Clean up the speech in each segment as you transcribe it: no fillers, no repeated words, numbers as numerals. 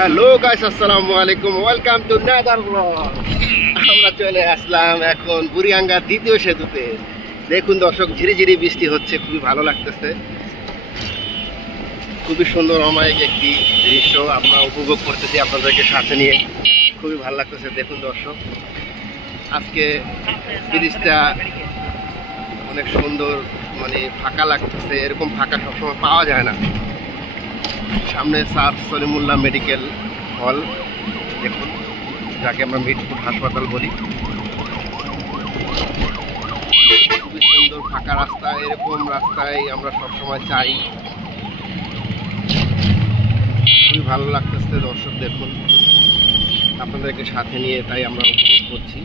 Hello guys, আসসালামু আলাইকুম, welcome to another blog. আমরা চলে আসলাম এখন বুড়িয়াঙ্গার দ্বিতীয় সেতুতে। দেখুন দর্শক, ঝিরিঝিরি বৃষ্টি হচ্ছে, খুবই ভালো লাগতেছে। খুবই সুন্দর অমায়িক একটি দৃশ্য আমরা উপভোগ করতেছি আপনাদেরকে সাথে নিয়ে। খুবই ভালো লাগতেছে। দেখুন দর্শক, আজকে ব্রিজটা অনেক সুন্দর, মানে ফাঁকা লাগতেছে। এরকম ফাঁকা সবসময় পাওয়া যায় না। সামনে স্যার সলিমুল্লাহ মেডিকেল হল, দেখুন, যাকে আমরা মিটফুট হাসপাতাল বলি। খুবই সুন্দর ফাঁকা রাস্তা। এরকম রাস্তায় আমরা সবসময় চাই। খুবই ভালো লাগতেছে দর্শক, দেখুন, আপনাদেরকে সাথে নিয়ে তাই আমরা উপভোগ করছি।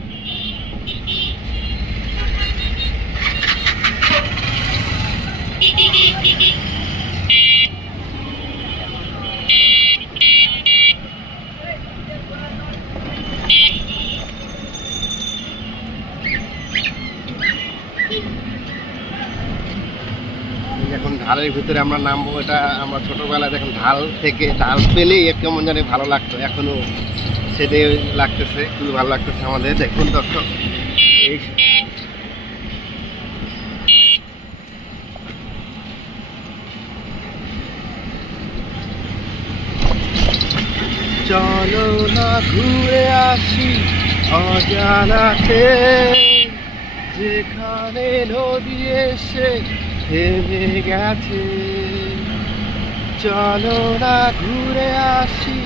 এখন ঢালের ভিতরে আমরা নামবো। এটা আমরা ছোটবেলায় দেখুন, ঢাল থেকে ঢাল পেলেই কেমন জানি ভালো লাগতো, এখনো সেটাই লাগতেছে। খুবই ভালো লাগতেছে আমাদের। দেখুন দর্শক, এই চলো না ঘুরে আসি অজানাতে, যেখানে নদী এসে থেমে গেছে। চলো না ঘুরে আসি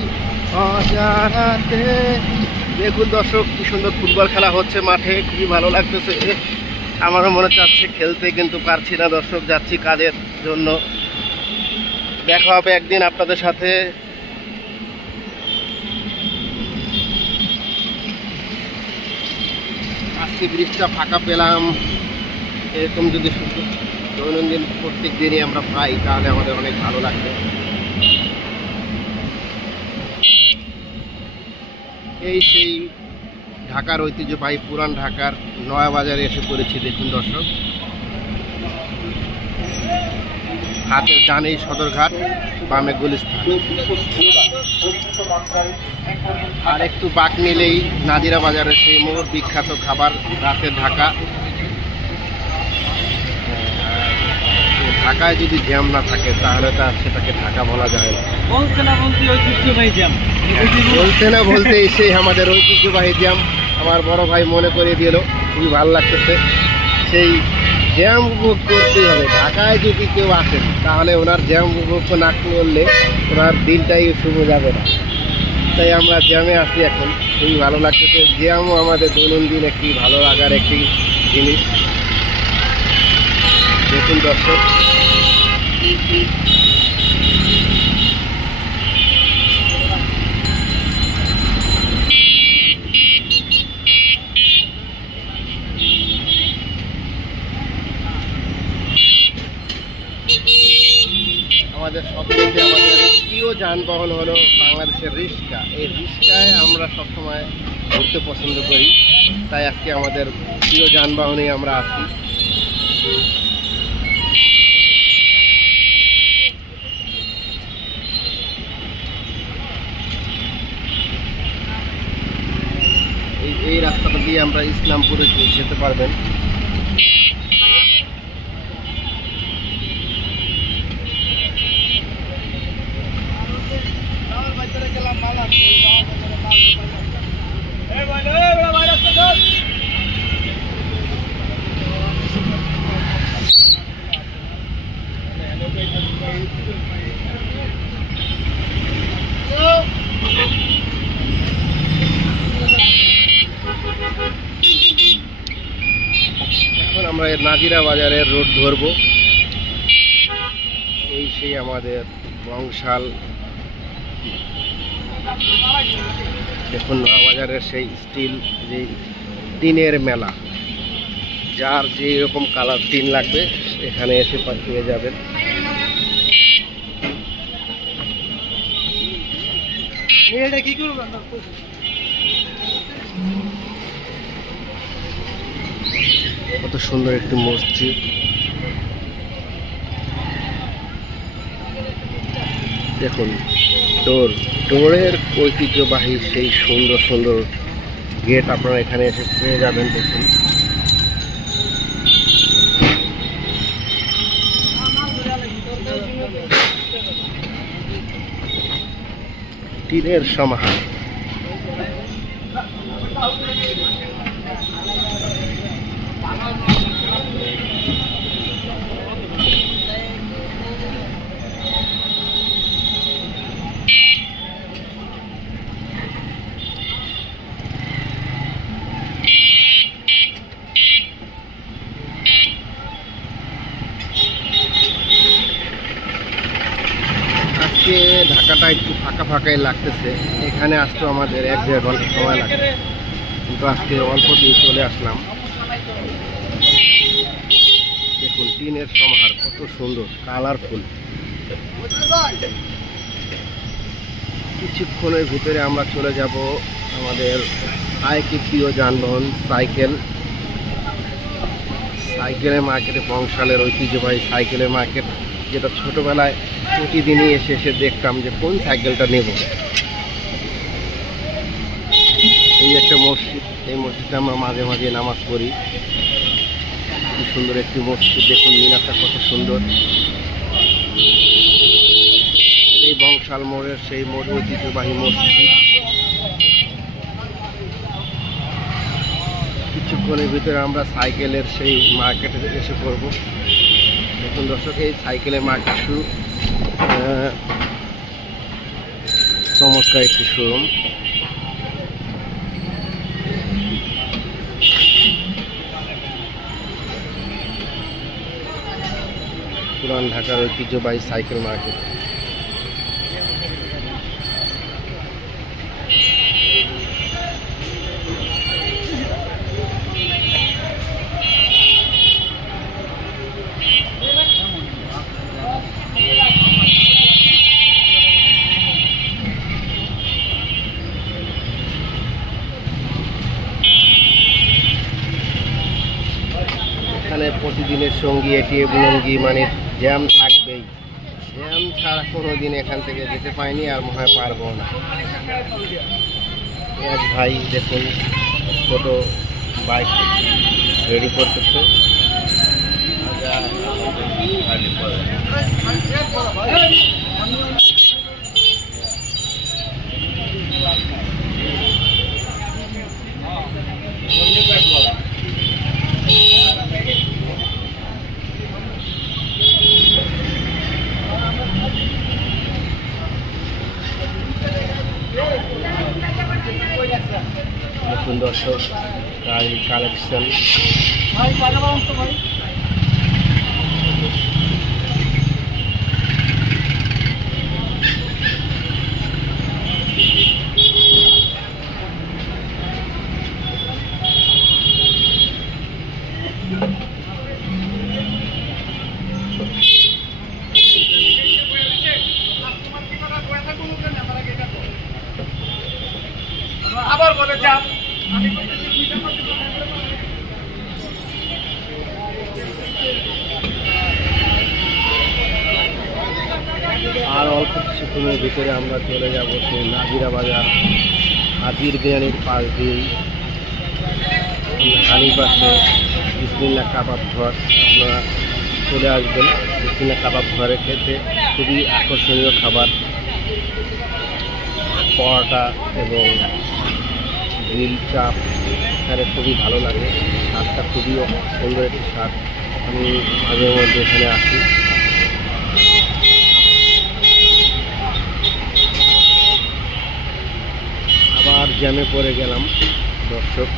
অজানাতে। দেখুন দর্শক, কি সুন্দর ফুটবল খেলা হচ্ছে মাঠে, খুবই ভালো লাগতেছে। আমারও মনে চাচ্ছে খেলতে, কিন্তু পারছি না দর্শক, যাচ্ছি কাজের জন্য। দেখা হবে একদিন আপনাদের সাথে। আজকে ব্রিজটা ফাঁকা পেলাম। এরকম যদি দৈনন্দিন প্রত্যেক দিনই আমরা পাই, তাহলে আমাদের অনেক ভালো লাগবে। এই সেই ঢাকার ঐতিহ্যবাহী পুরান ঢাকার নয়া বাজারে এসে পড়েছি। দেখুন দর্শক, হাতের ডানেই সদরঘাট, বামে গুলিস্তান। আর একটু বাঁক নিলেই নাজিরা বাজারে সেই মোর বিখ্যাত খাবার রাতের ঢাকা। ঢাকায় যদি জ্যাম না থাকে, তাহলে তা সেটাকে ঢাকা বলা যায় না। বলতে না বলতে ঐতিহ্যবাহী জ্যাম, বলতে না বলতে সেই আমাদের ঐতিহ্যবাহী জ্যাম আমার বড় ভাই মনে করে দিল। খুবই ভালো লাগতেছে। সেই জ্যাম উপভোগ করতেই হবে। ঢাকায় যদি কেউ আসেন, তাহলে ওনার জ্যাম উপভোগ না করলে ওনার দিনটাই শুভ যাবে না। তাই আমরা জ্যামে আসি এখন। খুবই ভালো লাগতেছে। জ্যামও আমাদের দৈনন্দিন একটি ভালো লাগার একটি জিনিস। দেখুন দর্শক, আমাদের সবচেয়ে আমাদের প্রিয় যানবাহন হলো বাংলাদেশের রিক্সা। এই রিক্সায় আমরা সবসময় ঘুরতে পছন্দ করি। তাই আজকে আমাদের প্রিয় যানবাহনেই আমরা আসি। এই রাস্তাটা দিয়ে আমরা ইসলামপুরে যেতে পারবেন। এখন আমরা নাজিরা বাজারের রোড ধরবো। এই সেই আমাদের বংশাল। দেখুন, নয়া বাজারের সেই স্টিল যে টিনের মেলা, যার যে রকম কালার টিন লাগবে এখানে এসে পেয়ে যাবেন। কত সুন্দর একটি মসজিদ। দেখুন ডোরের ঐতিহ্যবাহী সেই সুন্দর সুন্দর গেট আপনারা এখানে এসে পেয়ে যাবেন। দেখুন টিনের সমাহার। ঢাকাটা একটু ফাঁকা ফাঁকাই লাগতেছে, এখানে আসতে আমাদের 1-1.5 ঘন্টা সময় লাগে, কিন্তু আজকে অল্প দিয়ে চলে আসলাম। দেখুন টিনের সমাহার কত সুন্দর, কালারফুল। কিছুক্ষণের ভিতরে আমরা চলে যাব আমাদের আরেকটি প্রিয় যানবাহন সাইকেলের মার্কেটে। বংশালের ঐতিহ্যবাহী সাইকেলের মার্কেট, যেটা ছোটবেলায় প্রতিদিনই এসে দেখতাম যে কোন সাইকেলটা নেব। এই একটা মসজিদ, এই মসজিদে আমরা মাঝে মাঝে নামাজ পড়ি। কি সুন্দর একটি মসজিদ, দেখুন মিনারটা কত সুন্দর। এই বংশাল মোড়ের সেই ঐতিহ্যবাহী মসজিদ। কিছুক্ষণের ভিতরে আমরা সাইকেলের সেই মার্কেটে এসে পড়ব। দেখুন দর্শক, এই সাইকেলের মার্কেট শুরু চমৎকার একটি শোরুম। পুরান ঢাকার ঐতিহ্যবাহী সাইকেল মার্কেট। এখানে প্রতিদিনের সঙ্গী এটিএম লঙ্গি, মানে জ্যাম থাকবেই। জ্যাম ছাড়া কোনো দিন এখান থেকে যেতে পাইনি, আর মনে হয় পারবো না। এক ভাই দেখুন ছোট বাইক রেডি করতেছে। দেখুন দর্শক, গাড়ির কালেকশন। আবার বলে যাব আর অল্প কিছুক্ষণের ভিতরে আমরা চলে যাব সেই নাজিরা বাজার। হাজির বিরিয়ানির পাশ দিয়েই হানি পাশে বিসমিল্লাহ কাবাব ঘর, আপনারা চলে আসবেন। বিসমিল্লাহ কাবাব ঘরে খেতে খুবই আকর্ষণীয় খাবার, পরোটা এবং গ্রিল চাপ এখানে খুবই ভালো লাগে। স্বাদটা খুবই সুন্দর একটি স্বাদ, আমি মাঝে মধ্যে এখানে আসি। আবার জ্যামে পড়ে গেলাম দর্শক।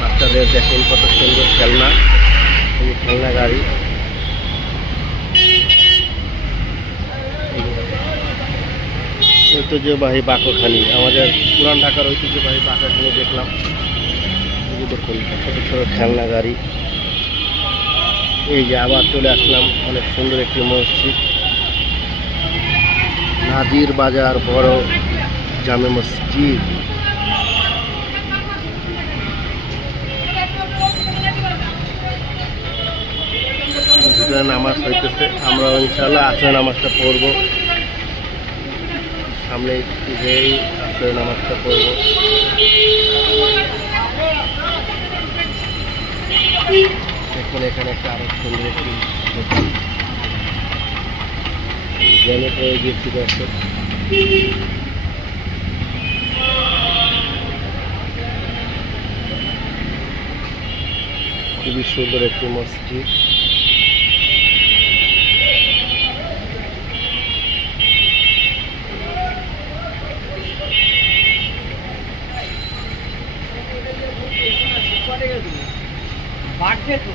বাচ্চাদের দেখুন কত সুন্দর খেলনা, খেলনা গাড়ি। ঐতিহ্যবাহী বাকরখানি, আমাদের পুরান ঢাকার ঐতিহ্যবাহী বাকরখানি দেখলাম। দেখুন ছোট ছোট খেলনা গাড়ি। এই যে আবার চলে আসলাম অনেক সুন্দর একটি মসজিদ, নাজির বাজার বড় জামে মসজিদ। আসরের নামাজ হইতেছে, আমরা ইনশাআল্লাহ আসরের নামাজটা পড়ব, সামনে যেই আসরের নামাজটা পড়ব। দেখুন এখানে একটা আরো সুন্দর একটি দোকান জেনে পেয়ে গেছি দর্শক। খুবই সুন্দর একটি মসজিদ। বাড়ছে তো